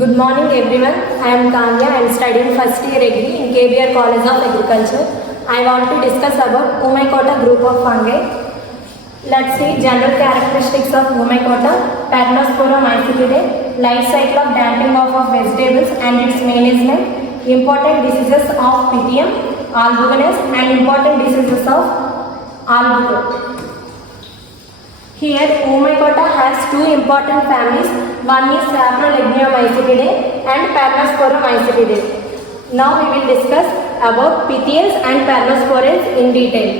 Good morning everyone. I am Kavya. I am studying first year Agri in Kavya College of Agriculture. I want to discuss about Oomycota group of fungi. Let's see general characteristics of Oomycota. Pernospora mycetidae, life cycle of damping off of vegetables and its management, important diseases of Pythium, Albugo and important diseases of Albugo. Here, Oomycota has two important families. One is Mycetidae and Pernospora mycetidae. Now we will discuss about Pythians and Pernosporans in detail.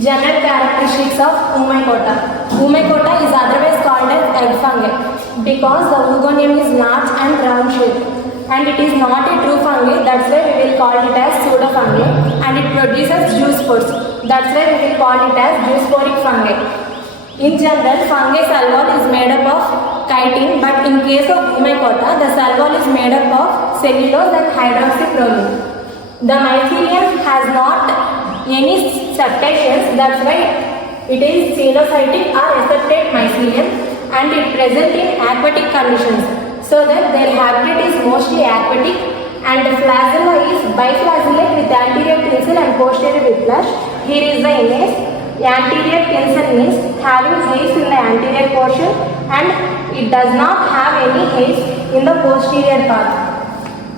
General characteristics of Oomycota. Oomycota is otherwise called as egg fungi because the oogonium is large and round shaped, and it is not a true fungi. That's why we will call it as pseudofungi, and it produces juice spores. That's why we will call it as juice-sporic fungi. In general, fungi cell wall is made up of chitin, but in case of Oomycota, the cell wall is made up of cellulose and hydroxyproline. The mycelium has not any septations, that's why it is cenocytic or aseptate mycelium, and it present in aquatic conditions, so that their habitat is mostly aquatic, and the flagella is biflagellate with anterior tinsel and posterior whiplash. Here is the image. Anterior tinsel means having hairs in the anterior portion, and it does not have any hairs in the posterior part,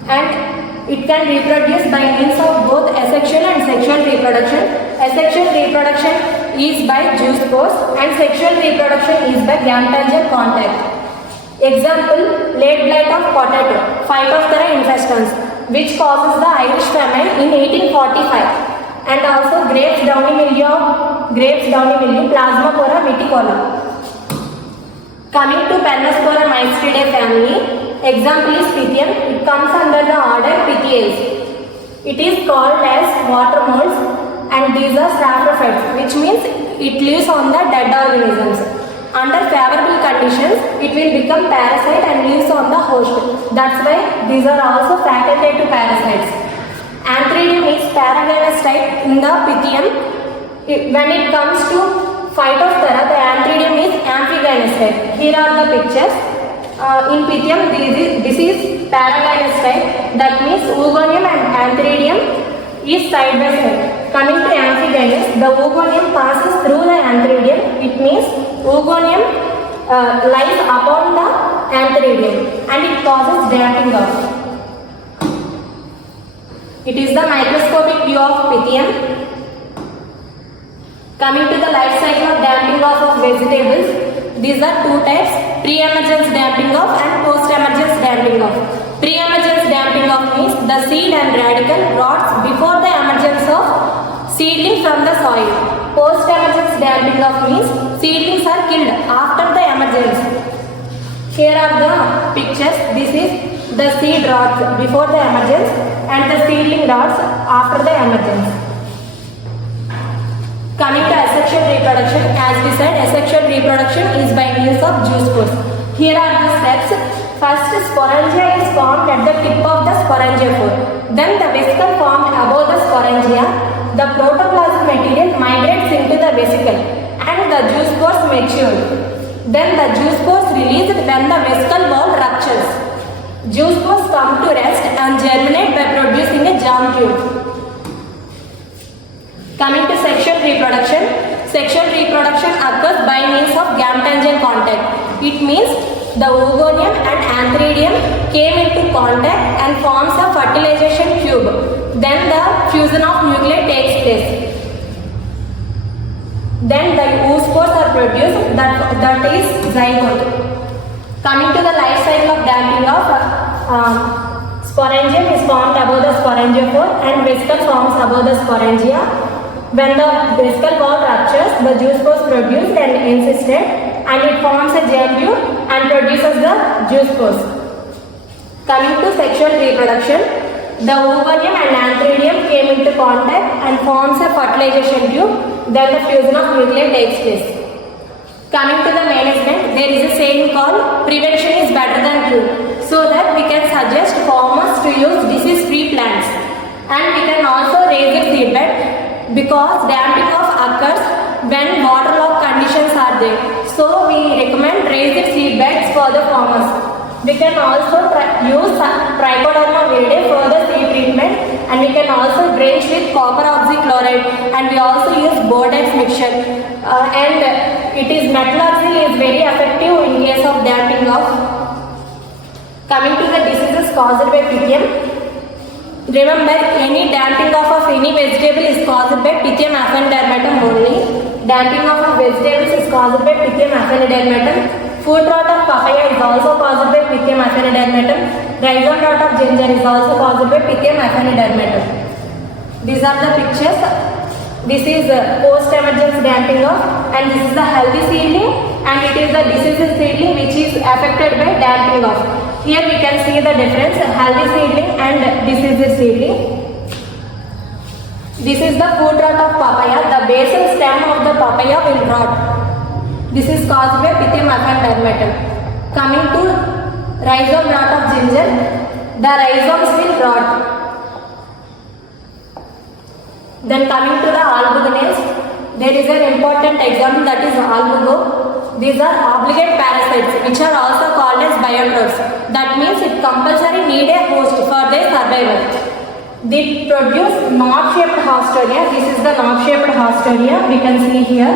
and it can reproduce by means of both asexual and sexual reproduction. Asexual reproduction is by juice spores and sexual reproduction is by gam-tangent contact. Example, late blight of potato, Phytophthora infestans, which causes the Irish famine in 1845. And also grapes downy mildew, Plasmopora viticola. Coming to Pernospora mycetidae family, example is Pythium. It comes under the order Pythiales. It is called as water molds, and these are saprophytes, which means it lives on the dead organisms. Under favorable conditions, it will become parasite and lives on the host. That's why these are also facultative parasites. Anthridium is paragynous type in the Pythium. When it comes to Phytophthora, the Anthridium is amphigynous type. Here are the pictures. In Pythium, this is paragynous type. That means oogonium and Anthridium is side by side. Coming to amphigynous, the oogonium passes through the Anthridium. It means oogonium lies upon the Anthridium, and it causes damping off. It is the microscopic view of Pythium. Coming to the life cycle of damping off of vegetables, these are two types: pre-emergence damping off and post-emergence damping off. Pre-emergence damping off means the seed and radicle rots before the emergence of seedling from the soil. Post-emergence damping off means seedlings are killed after the emergence. Here are the pictures. This is the seed rods before the emergence and the seedling rods after the emergence. Coming to asexual reproduction, as we said, asexual reproduction is by means of juice spores. Here are the steps. First, sporangia is formed at the tip of the sporangiophore. Then the vesicle formed above the sporangia. The protoplasm material migrates into the vesicle and the juice spores mature. Then the juice spores released when the vesicle wall ruptures. Juice spores come to rest and germinate by producing a germ tube. Coming to sexual reproduction. Sexual reproduction occurs by means of gam-tangent contact. It means the oogonium and anthridium came into contact and forms a fertilization tube. Then the fusion of nuclei takes place. Then the oospores are produced, that is zygote. Coming to the life cycle of damping off, sporangium is formed above the sporangiophore and vesicle forms above the sporangia. When the vesicle wall ruptures, the juice spores produced and encysted, and it forms a germ tube and produces the juice spores. Coming to sexual reproduction, the oogonium and anthridium came into contact and forms a fertilization tube. Then the fusion of nuclei takes place. Coming to the management, there is a saying called prevention is better than cure, so that we can suggest farmers to use disease-free plants, and we can also raise a seedbed because damping off occurs when waterlogged conditions are there. So we recommend raised seed beds for the farmers. We can also use trichoderma viridie for the seed treatment, and we can also drench with copper oxychloride, and we also use Bordeaux mixture. And it is metalaxyl is very effective in case of damping of. Coming to the diseases caused by Pythium. Remember, any damping of any vegetable is caused by Pythium affidermatum only. Damping of vegetables is caused by Pythium affidermatum. Foot rot of papaya is also caused by Pythium affidermatum. Rhizome rot of ginger is also caused by Pythium affidermatum. These are the pictures. This is post-emergence damping of, and this is the healthy seedling, and it is the diseased seedling which is affected by damping of. Here we can see the difference, healthy seedling and diseased seedling. This is the foot rot of papaya. The basal stem of the papaya will rot. This is caused by Pythium affidermatum. Coming to rhizome rot of ginger, the rhizomes will rot. Then coming to the albuginase, there is an important example, that is albugo. These are obligate parasites which are also called as biotrophs. That means it compulsory need a host for their survival. They produce knob-shaped haustoria. This is the knob-shaped haustoria, we can see here.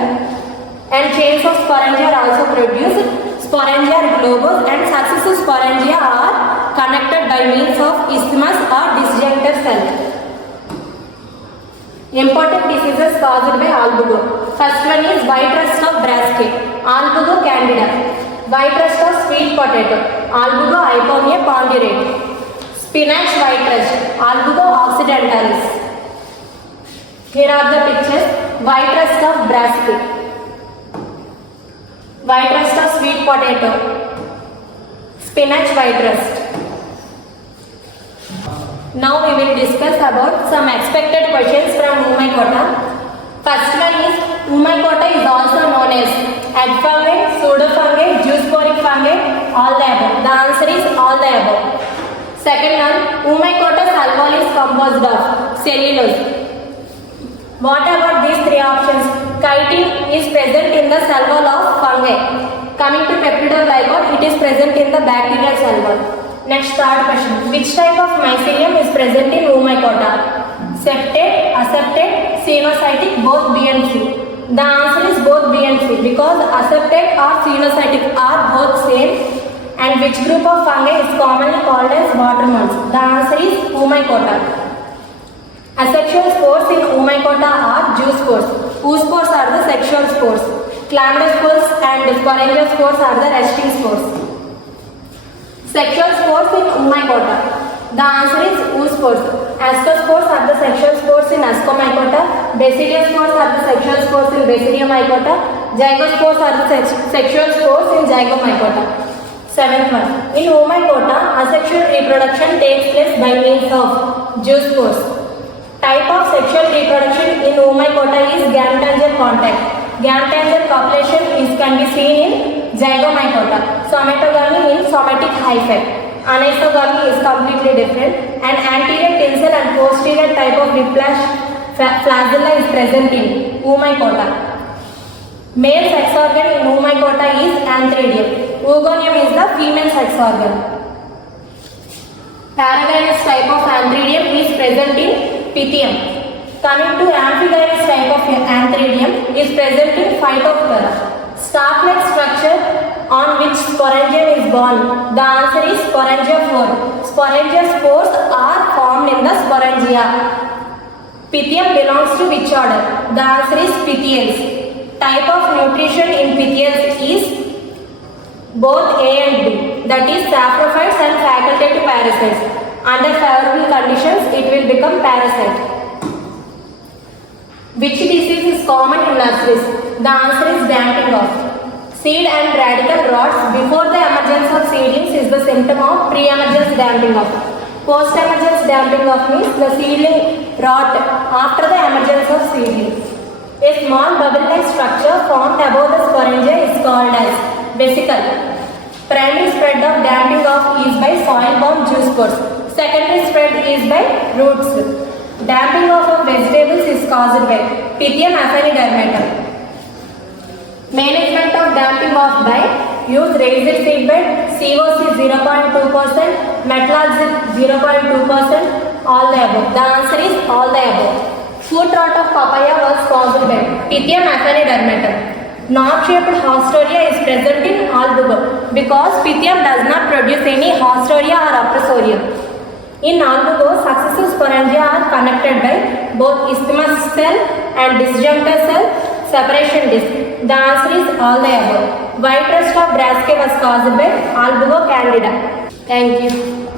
And chains of sporangia are also produced. Sporangia are globose, and successive sporangia are connected by means of isthmus or disjunctor cell. Important diseases caused by albugo. First one is white rust of brassicae, Albugo candida. White rust of sweet potato, Albugo hypomia ponderate. Spinach white rust, Albugo occidentalis. Here are the pictures. White rust of brassicae, white rust of sweet potato, spinach white rust. Now we will discuss about some expected questions from Oomycota. First one is, Oomycota is also known as egg fungi, pseudofungi, juice-pouring fungi, all the above. The answer is all the above. Second one, Oomycota alveoli is composed of cellulose. What about these three options? Chitin is present in the cell wall of fungi. Coming to peptidoglycan, it is present in the bacterial cell wall. Next, third question. Which type of mycelium is present in Oomycota? Septate, aseptate, cenocytic, both B and C. The answer is both B and C, because aseptate or cenocytic are both same. And which group of fungi is commonly called as water moles? The answer is Oomycota. Asexual spores in Oomycota are zoospores. Oospores are the sexual spores. Chlamydospores and sporangiospores are the resting spores. Sexual spores in Oomycota. The answer is oospores. Ascospores are the sexual spores in Ascomycota. Basidiospores are the sexual spores in Basidiomycota. Zygospores are the sexual spores in Zygomycota. Seventh one. In Oomycota, asexual reproduction takes place by means of zoospores. Type of sexual reproduction in Oomycota is gametangent contact. Gametangent copulation can be seen in Zygomycota. Somatogamy in somatic hyphae. Anisogamy is completely different. And anterior tinsel and posterior type of whiplash flagella is present in Oomycota. Male sex organ in Oomycota is antheridium. Oogonium is the female sex organ. Paragynous type of antheridium is present in Pythium. Coming to amphigynous type of antheridium is present in Phytophthora. Stalk-like structure on which sporangium is born. The answer is sporangiophore. Sporangiospores are formed in the sporangia. Pythium belongs to which order? The answer is Pythians. Type of nutrition in Pythians is both A and B. That is saprophytes and facultative parasites. Under favorable conditions, it will become parasite. Which disease is common in nurseries? The answer is damping off. Seed and radical rots before the emergence of seedlings is the symptom of pre-emergence damping off. Post-emergence damping off means the seedling rot after the emergence of seedlings. A small bubble-like structure formed above the sporangia is called as vesicle. Primary spread of damping off is by soil-borne zoospores. Secondary spread is by roots. Damping off of vegetables is caused by Pythium affidermatum. Management of damping off by Use raised seedbed, COC 0.2%, metallurgy 0.2%, all the above. The answer is all the above. Food rot of papaya was caused by Pythium aphanidermatum. Knob-shaped haustoria is present in Albugo because Pythium does not produce any haustoria or aprosorium. In Albugo, successive sporangia are connected by both isthmus cell and disjunctor cell separation disc. The answer is all the above. White rust of Brassicae was caused by Albugo candida. Thank you.